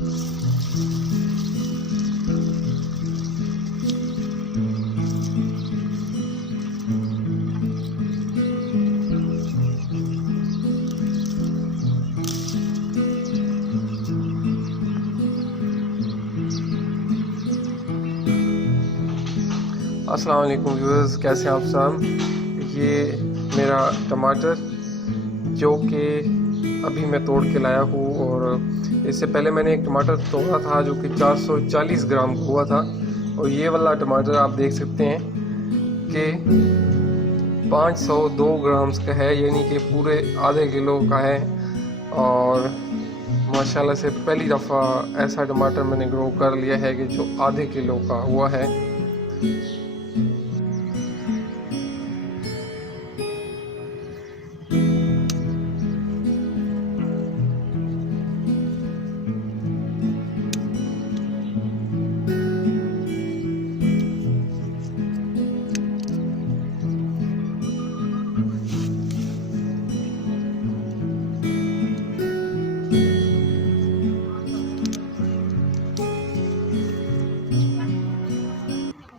अस्सलाम वालेकुम व्यूअर्स, कैसे हैं आप सब। ये मेरा टमाटर जो कि अभी मैं तोड़ के लाया हूँ, और इससे पहले मैंने एक टमाटर तोड़ा था जो कि 440 ग्राम का हुआ था। और ये वाला टमाटर आप देख सकते हैं कि 502 ग्राम्स का है, यानी कि पूरे आधे किलो का है। और माशाल्लाह से पहली दफ़ा ऐसा टमाटर मैंने ग्रो कर लिया है कि जो आधे किलो का हुआ है।